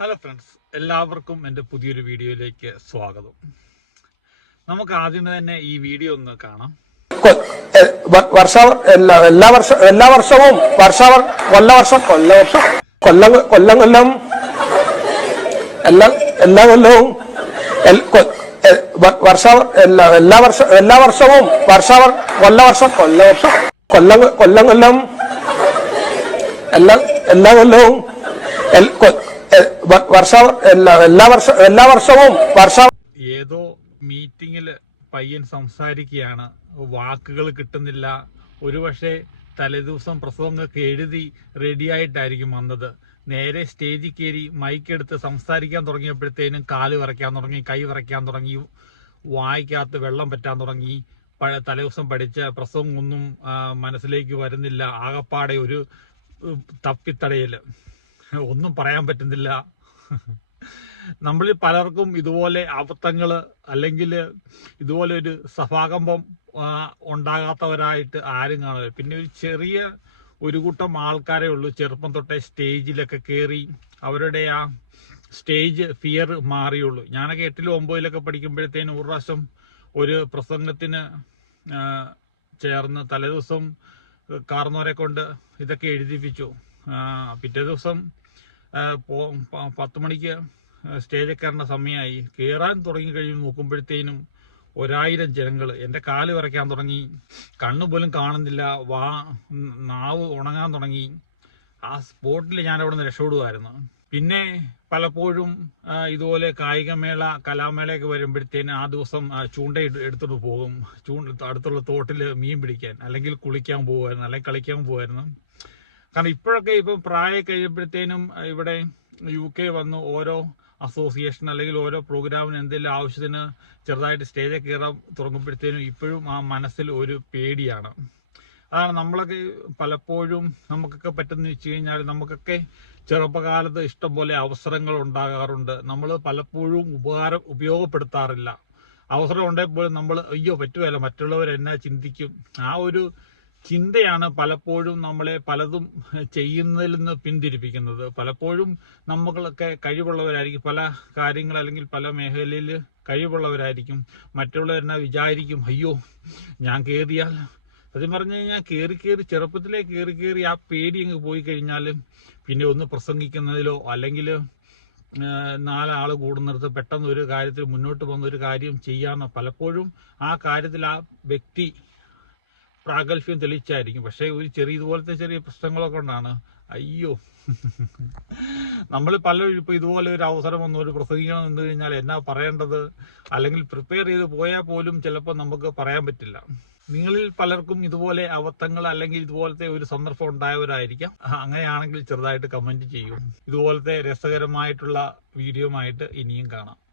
Hello friends എല്ലാവർക്കും എന്റെ പുതിയൊരു വീഡിയോയിലേക്ക് സ്വാഗതം. നമുക്ക് ആദ്യം തന്നെ ഈ വീഡിയോ ഒന്ന് കാണാം. വർഷം വർഷ എല്ലാ എല്ലാ വർഷ എല്ലാ വർഷവും വർഷ വല്ല വർഷം കൊല്ലം കൊല്ലം കൊല്ലം എല്ലാ എല്ലാ കൊല്ലവും വർഷ എല്ലാ എല്ലാ വർഷ എല്ലാ വർഷവും വർഷ കൊല്ല വർഷം കൊല്ല വർഷം കൊല്ലം കൊല്ലം കൊല്ലം എല്ലാ എല്ലാ കൊല്ലവും വർഷ എല്ലാ വർഷ എല്ലാ വർഷവും വർഷം ഏതോ മീറ്റിംഗിൽ പയ്യൻ സംസാരിക്കുകയാണ്. വാക്കുകൾ കിട്ടുന്നില്ല. ഒരുപക്ഷെ തലേദിവസം പ്രസംഗമൊക്കെ എഴുതി റെഡിയായിട്ടായിരിക്കും വന്നത്. നേരെ സ്റ്റേജിൽ കയറി മൈക്കെടുത്ത് സംസാരിക്കാൻ തുടങ്ങിയപ്പോഴത്തേനും കാൽ വിറയ്ക്കാൻ തുടങ്ങി കൈ വിറയ്ക്കാൻ തുടങ്ങി വായിക്കകത്ത് വെള്ളം പറ്റാൻ തുടങ്ങി. പഴയ തലേദിവസം പഠിച്ച പ്രസവം ഒന്നും മനസ്സിലേക്ക് വരുന്നില്ല. ആകപ്പാടെ ഒരു തപ്പിത്തടയൽ. ഒന്നും പറയാൻ പറ്റുന്നില്ല. നമ്മളിൽ പലർക്കും ഇതുപോലെ അബദ്ധങ്ങൾ അല്ലെങ്കിൽ ഇതുപോലെ ഒരു സഭാകമ്പം ഉണ്ടാകാത്തവരായിട്ട് ആരും കാണില്ല പിന്നെ ഒരു ചെറിയ ഒരു കൂട്ടം ആൾക്കാരേ ഉള്ളൂ. ചെറുപ്പം തൊട്ടേ സ്റ്റേജിലൊക്കെ കയറി അവരുടെ ആ സ്റ്റേജ് ഫിയർ മാറിയുള്ളൂ. ഞാനൊക്കെ എട്ടിലും ഒമ്പതിലൊക്കെ പഠിക്കുമ്പോഴത്തേനും ഒരു പ്രാവശ്യം ഒരു പ്രസംഗത്തിന് ചേർന്ന് തലേദിവസം കാർന്നവരെ കൊണ്ട് ഇതൊക്കെ എഴുതിപ്പിച്ചു. പിറ്റേ ദിവസം പത്ത് മണിക്ക് സ്റ്റേജിൽ കയറേണ്ട സമയമായി. കയറാൻ തുടങ്ങി കഴിഞ്ഞ് നോക്കുമ്പോഴത്തേനും ഒരായിരം ജനങ്ങൾ എന്റെ കാൽ വിറയ്ക്കാൻ തുടങ്ങി. കണ്ണു പോലും കാണുന്നില്ല. വാ നാവ് ഉണങ്ങാൻ തുടങ്ങി. ആ സ്പോട്ടിൽ ഞാൻ അവിടെ നിന്ന് രക്ഷപ്പെടുമായിരുന്നു പിന്നെ പലപ്പോഴും ഇതുപോലെ കായികമേള കലാമേളയൊക്കെ വരുമ്പോഴത്തേന് ആ ദിവസം ചൂണ്ട എടു- എടുത്തോണ്ട് പോകും. ചൂണ്ട അടുത്തുള്ള തോട്ടിൽ മീൻ പിടിക്കാൻ അല്ലെങ്കിൽ കുളിക്കാൻ പോകുമായിരുന്നു അല്ലെങ്കിൽ കളിക്കാൻ പോകുമായിരുന്നു കാരണം ഇപ്പോഴൊക്കെ ഇപ്പം പ്രായം കഴിയുമ്പോഴത്തേനും ഇവിടെ യു കെ വന്ന് ഓരോ അസോസിയേഷൻ അല്ലെങ്കിൽ ഓരോ പ്രോഗ്രാമിന് എന്തെങ്കിലും ആവശ്യത്തിന് ചെറുതായിട്ട് സ്റ്റേജിൽ കയറാൻ തുടങ്ങുമ്പോഴത്തേനും ഇപ്പോഴും ആ മനസ്സിൽ ഒരു പേടിയാണ്. അതാണ് നമ്മളൊക്കെ പലപ്പോഴും നമുക്കൊക്കെ പറ്റുന്ന വെച്ച് കഴിഞ്ഞാൽ നമുക്കൊക്കെ ചെറുപ്പകാലത്ത് ഇഷ്ടംപോലെ അവസരങ്ങൾ ഉണ്ടാകാറുണ്ട്. നമ്മൾ പലപ്പോഴും ഉപകാരം ഉപയോഗപ്പെടുത്താറില്ല. അവസരം ഉണ്ടെങ്കിൽ പോലും നമ്മൾ അയ്യോ പറ്റുമല്ലോ മറ്റുള്ളവർ എന്നാ ചിന്തിക്കും? ആ ഒരു ചിന്തയാണ് പലപ്പോഴും നമ്മളെ പലതും ചെയ്യുന്നതിൽ നിന്ന് പിന്തിരിപ്പിക്കുന്നത്. പലപ്പോഴും നമ്മളൊക്കെ കഴിവുള്ളവരായിരിക്കും. പല കാര്യങ്ങൾ അല്ലെങ്കിൽ പല മേഖലയിൽ കഴിവുള്ളവരായിരിക്കും. മറ്റുള്ളവരെന്നെ വിചാരിക്കും അയ്യോ ഞാൻ കയറിയാൽ സത്യം പറഞ്ഞു കഴിഞ്ഞാൽ കയറി കയറി ചെറുപ്പത്തിലേ കയറി കയറി ആ പേടി അങ്ങ് പോയി കഴിഞ്ഞാൽ പിന്നെ ഒന്ന് പ്രസംഗിക്കുന്നതിലോ അല്ലെങ്കിൽ നാലാൾ കൂടുന്നിടത്ത് പെട്ടെന്ന് ഒരു കാര്യത്തിൽ മുന്നോട്ട് പോകുന്ന ഒരു കാര്യം ചെയ്യാമെന്ന് പലപ്പോഴും ആ കാര്യത്തിൽ ആ വ്യക്തി പ്രാഗൽഭ്യം തെളിയിച്ചായിരിക്കും. പക്ഷേ ഒരു ചെറിയ ഇതുപോലത്തെ ചെറിയ പ്രശ്നങ്ങളൊക്കെ ഉണ്ടാണ് അയ്യോ. നമ്മൾ പലരും ഇപ്പൊ ഇതുപോലെ ഒരു അവസരം വന്നു ഒരു പ്രസംഗിക്കണം എന്ന് കഴിഞ്ഞാൽ എന്നാ പറയേണ്ടത്? അല്ലെങ്കിൽ പ്രിപ്പയർ ചെയ്ത് പോയാൽ പോലും ചിലപ്പോൾ നമുക്ക് പറയാൻ പറ്റില്ല. നിങ്ങളിൽ പലർക്കും ഇതുപോലെ അബദ്ധങ്ങൾ അല്ലെങ്കിൽ ഇതുപോലത്തെ ഒരു സന്ദർഭം ഉണ്ടായവരായിരിക്കാം. അങ്ങനെയാണെങ്കിൽ ചെറുതായിട്ട് കമന്റ് ചെയ്യൂ. ഇതുപോലത്തെ രസകരമായിട്ടുള്ള വീഡിയോ ആയിട്ട് ഇനിയും കാണാം.